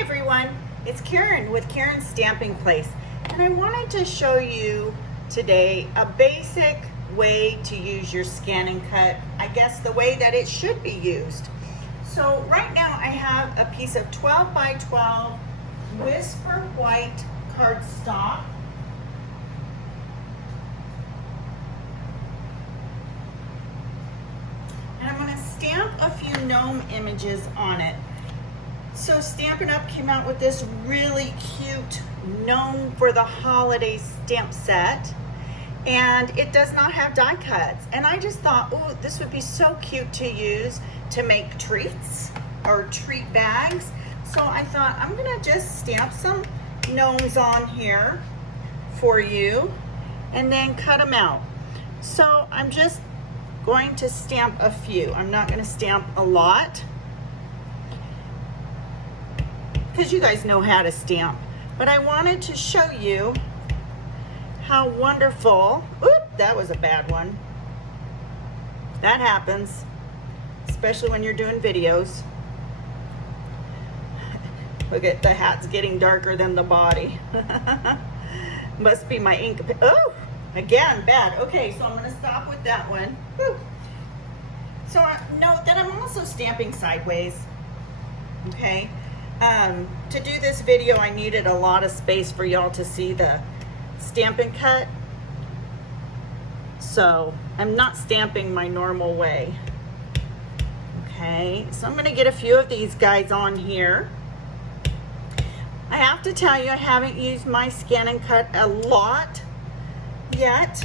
Hi everyone, it's Karen with Karen's Stamping Place, and I wanted to show you today a basic way to use your scan and cut, I guess the way that it should be used. So right now I have a piece of 12 by 12 Whisper White cardstock. And I'm going to stamp a few gnome images on it. So Stampin' Up came out with this really cute gnome for the holiday stamp set, and it does not have die cuts. And I just thought, oh, this would be so cute to use to make treats or treat bags. So I thought I'm gonna just stamp some gnomes on here for you and then cut them out. So I'm just going to stamp a few. I'm not gonna stamp a lot, because you guys know how to stamp, but I wanted to show you how wonderful. Oop, that was a bad one. That happens, especially when you're doing videos. Look at the hat's getting darker than the body. Must be my ink. Oh, again, bad. Okay, so I'm gonna stop with that one. Whew. So note that I'm also stamping sideways, okay? To do this video, I needed a lot of space for y'all to see the Stampin' Cut. So I'm not stamping my normal way. Okay, so I'm gonna get a few of these guys on here. I have to tell you, I haven't used my scan and cut a lot yet.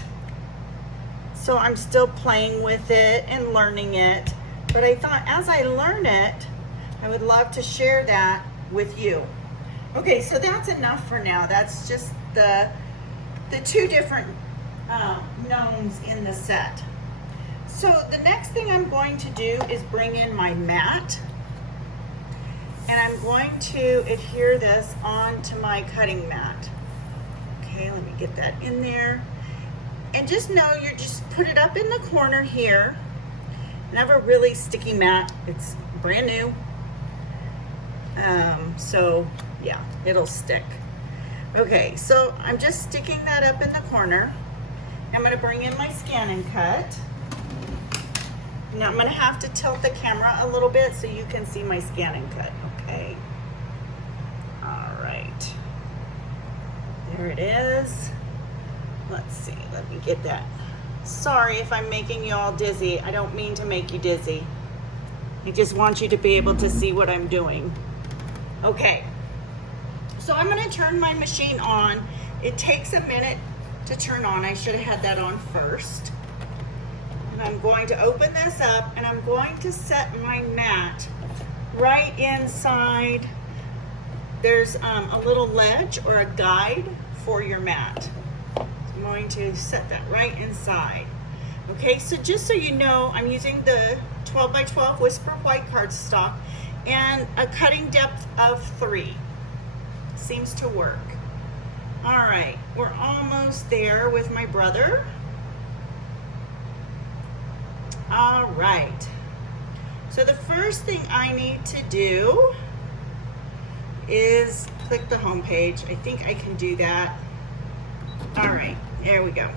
So I'm still playing with it and learning it. But I thought as I learn it, I would love to share that with you. Okay, so that's enough for now. That's just the two different gnomes in the set. So the next thing I'm going to do is bring in my mat, and I'm going to adhere this onto my cutting mat. Okay, let me get that in there. And just know you just put it up in the corner here. And I have a really sticky mat. It's brand new. So yeah, it'll stick. Okay, so I'm just sticking that up in the corner. I'm gonna bring in my scan and cut. Now I'm gonna have to tilt the camera a little bit so you can see my scan and cut, okay? All right, there it is. Let's see, let me get that. Sorry if I'm making you all dizzy. I don't mean to make you dizzy. I just want you to be able to see what I'm doing. Okay, so I'm gonna turn my machine on. It takes a minute to turn on. I should have had that on first. And I'm going to open this up, and I'm going to set my mat right inside. There's a little ledge or a guide for your mat. So I'm going to set that right inside. Okay, so just so you know, I'm using the 12 by 12 Whisper White cardstock and a cutting depth of 3. Seems to work. All right, we're almost there with my brother. All right, so the first thing I need to do is click the home page. I think I can do that. All right, there we go.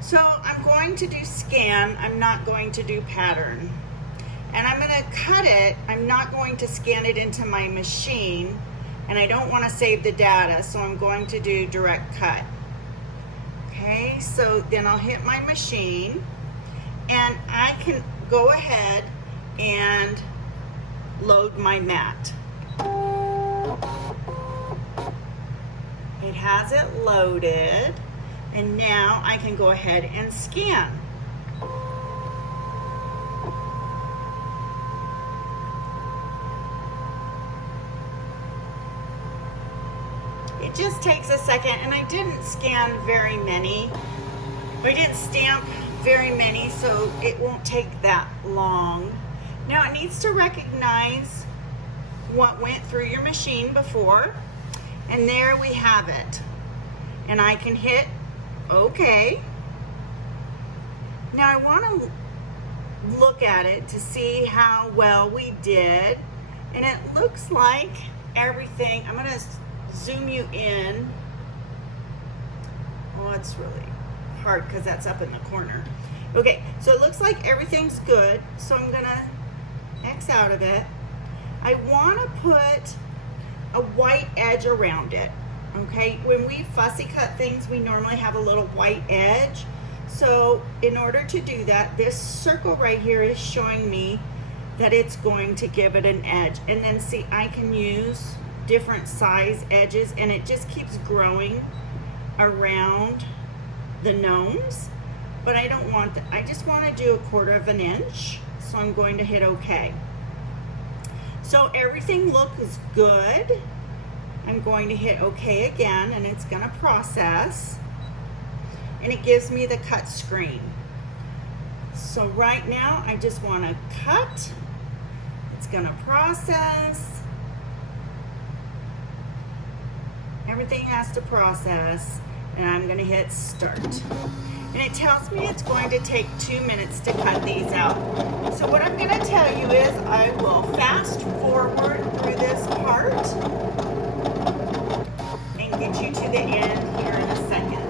So I'm going to do scan. I'm not going to do pattern. And I'm gonna cut it. I'm not going to scan it into my machine, and I don't wanna save the data, so I'm going to do direct cut. Okay, so then I'll hit my machine, and I can go ahead and load my mat. It has it loaded, and now I can go ahead and scan. It just takes a second, and I didn't scan very many. I didn't stamp very many, so it won't take that long. Now it needs to recognize what went through your machine before, and there we have it. And I can hit OK. Now I want to look at it to see how well we did, and it looks like everything. I'm gonna zoom you in. Oh, it's really hard because that's up in the corner. Okay, so it looks like everything's good. So I'm gonna X out of it. I wanna put a white edge around it. Okay, when we fussy cut things, we normally have a little white edge. So in order to do that, this circle right here is showing me that it's going to give it an edge. And then see, I can use different size edges, and it just keeps growing around the gnomes. But I don't want that. I just want to do 1/4 of an inch. So I'm going to hit OK. So everything looks good. I'm going to hit OK again, and it's going to process. And it gives me the cut screen. So right now, I just want to cut. It's going to process. Everything has to process. And I'm going to hit start. And it tells me it's going to take 2 minutes to cut these out. So what I'm going to tell you is I will fast forward through this part and get you to the end here in a second.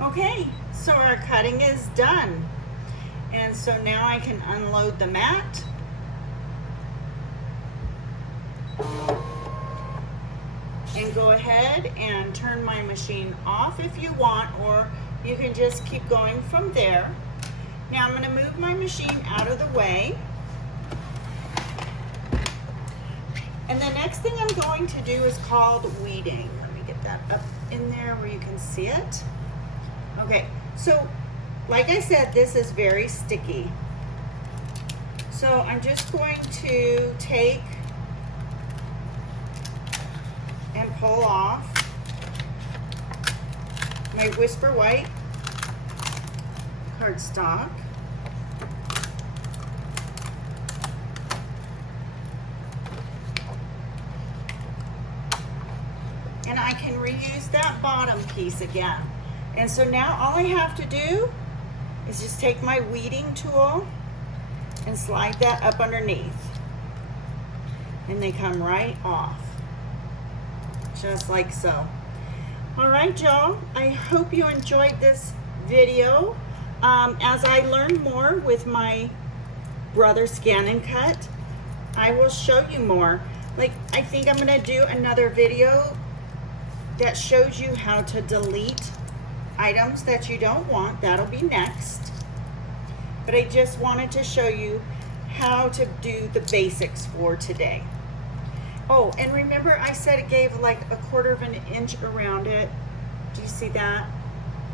Okay, so our cutting is done. And so now I can unload the mat. And go ahead and turn my machine off if you want, or you can just keep going from there. Now I'm going to move my machine out of the way. And the next thing I'm going to do is called weeding. Let me get that up in there where you can see it. Okay, so like I said, this is very sticky. So I'm just going to take and pull off my Whisper White cardstock. And I can reuse that bottom piece again. And so now all I have to do is just take my weeding tool and slide that up underneath. And they come right off. Just like so. All right, y'all. I hope you enjoyed this video. As I learn more with my brother Scan and Cut, I will show you more. Like, I think I'm gonna do another video that shows you how to delete items that you don't want. That'll be next. But I just wanted to show you how to do the basics for today. Oh, and remember I said it gave like 1/4 of an inch around it. Do you see that?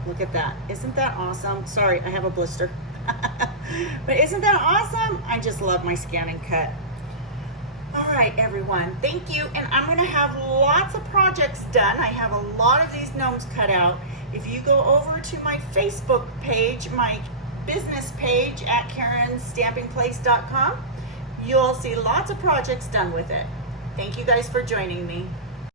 Look at that. Isn't that awesome? Sorry, I have a blister. But isn't that awesome? I just love my Scan and Cut. All right, everyone, thank you. And I'm gonna have lots of projects done. I have a lot of these gnomes cut out. If you go over to my Facebook page, my business page at KarenStampingPlace.com, you'll see lots of projects done with it. Thank you guys for joining me.